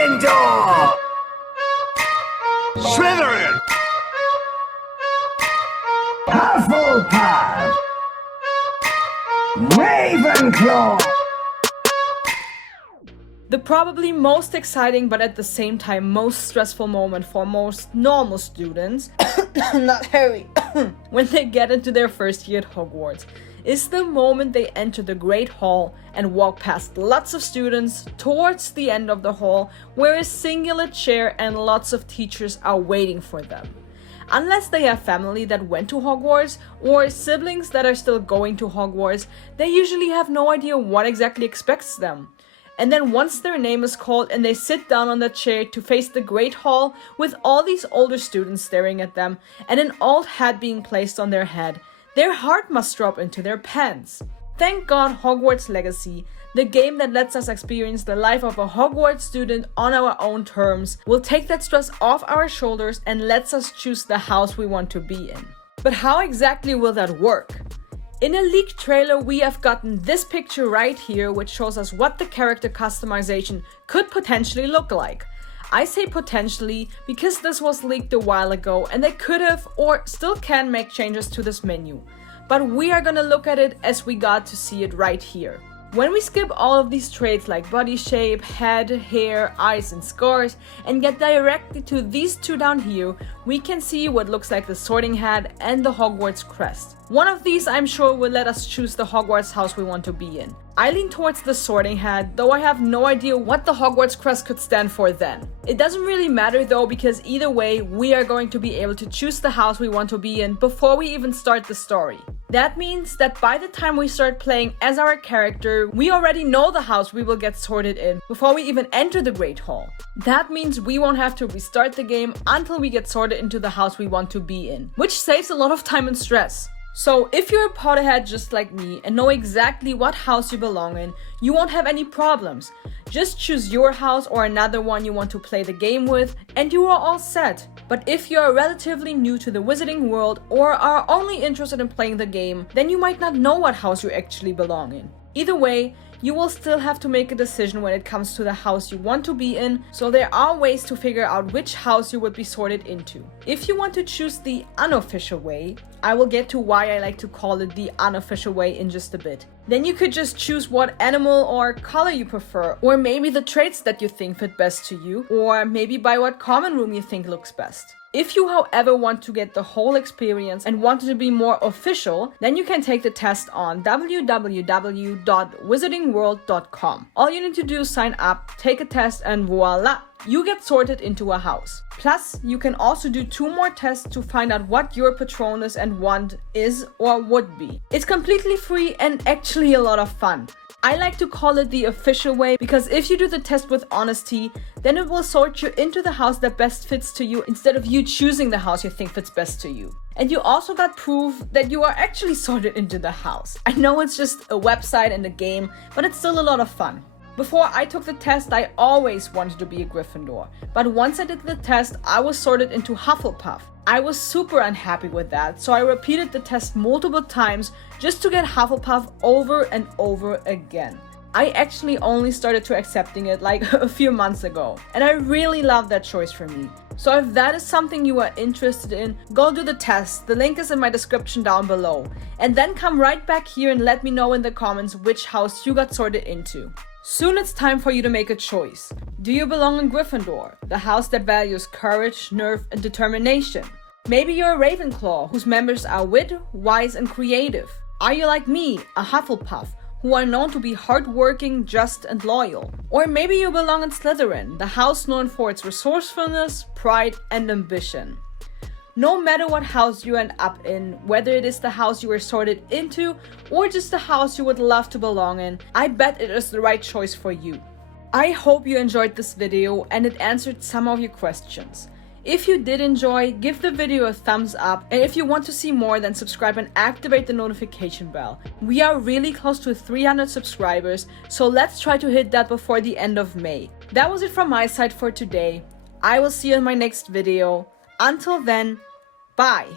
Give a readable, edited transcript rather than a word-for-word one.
Gryffindor! Slytherin! Hufflepuff! Ravenclaw! The probably most exciting but at the same time most stressful moment for most normal students, not Harry, when they get into their first year at Hogwarts, is the moment they enter the Great Hall and walk past lots of students towards the end of the hall where a singular chair and lots of teachers are waiting for them. Unless they have family that went to Hogwarts or siblings that are still going to Hogwarts, they usually have no idea what exactly expects them. And then once their name is called and they sit down on the chair to face the Great Hall with all these older students staring at them and an old hat being placed on their head, their heart must drop into their pants. Thank God Hogwarts Legacy, the game that lets us experience the life of a Hogwarts student on our own terms, will take that stress off our shoulders and lets us choose the house we want to be in. But how exactly will that work? In a leaked trailer, we have gotten this picture right here, which shows us what the character customization could potentially look like. I say potentially because this was leaked a while ago and they could have or still can make changes to this menu. But we are gonna look at it as we got to see it right here. When we skip all of these traits like body shape, head, hair, eyes and scars and get directly to these two down here, we can see what looks like the Sorting Hat and the Hogwarts crest. One of these I'm sure will let us choose the Hogwarts house we want to be in. I lean towards the Sorting Hat, though I have no idea what the Hogwarts crest could stand for then. It doesn't really matter though, because either way we are going to be able to choose the house we want to be in before we even start the story. That means that by the time we start playing as our character, we already know the house we will get sorted in before we even enter the Great Hall. That means we won't have to restart the game until we get sorted into the house we want to be in, which saves a lot of time and stress. So if you're a Potterhead just like me and know exactly what house you belong in, you won't have any problems. Just choose your house or another one you want to play the game with and you are all set. But if you are relatively new to the wizarding world or are only interested in playing the game, then you might not know what house you actually belong in. Either way, you will still have to make a decision when it comes to the house you want to be in, so there are ways to figure out which house you would be sorted into. If you want to choose the unofficial way, I will get to why I like to call it the unofficial way in just a bit. Then you could just choose what animal or color you prefer, or maybe the traits that you think fit best to you, or maybe by what common room you think looks best. If you, however, want to get the whole experience and want it to be more official, then you can take the test on www.wizardingworld.com. All you need to do is sign up, take a test, and voila! You get sorted into a house. Plus, you can also do 2 more tests to find out what your Patronus and wand is or would be. It's completely free and actually a lot of fun. I like to call it the official way because if you do the test with honesty, then it will sort you into the house that best fits to you instead of you choosing the house you think fits best to you. And you also got proof that you are actually sorted into the house. I know it's just a website and a game, but it's still a lot of fun. Before I took the test, I always wanted to be a Gryffindor. But once I did the test, I was sorted into Hufflepuff. I was super unhappy with that, so I repeated the test multiple times just to get Hufflepuff over and over again. I actually only started to accepting it like a few months ago, and I really love that choice for me. So if that is something you are interested in, go do the test. The link is in my description down below. And then come right back here and let me know in the comments which house you got sorted into. Soon it's time for you to make a choice. Do you belong in Gryffindor, the house that values courage, nerve, and determination? Maybe you're a Ravenclaw, whose members are wit, wise, and creative. Are you like me, a Hufflepuff, who are known to be hardworking, just, and loyal? Or maybe you belong in Slytherin, the house known for its resourcefulness, pride, and ambition. No matter what house you end up in, whether it is the house you were sorted into or just the house you would love to belong in, I bet it is the right choice for you. I hope you enjoyed this video and it answered some of your questions. If you did enjoy, give the video a thumbs up, and if you want to see more, then subscribe and activate the notification bell. We are really close to 300 subscribers, so let's try to hit that before the end of May. That was it from my side for today. I will see you in my next video. Until then, bye!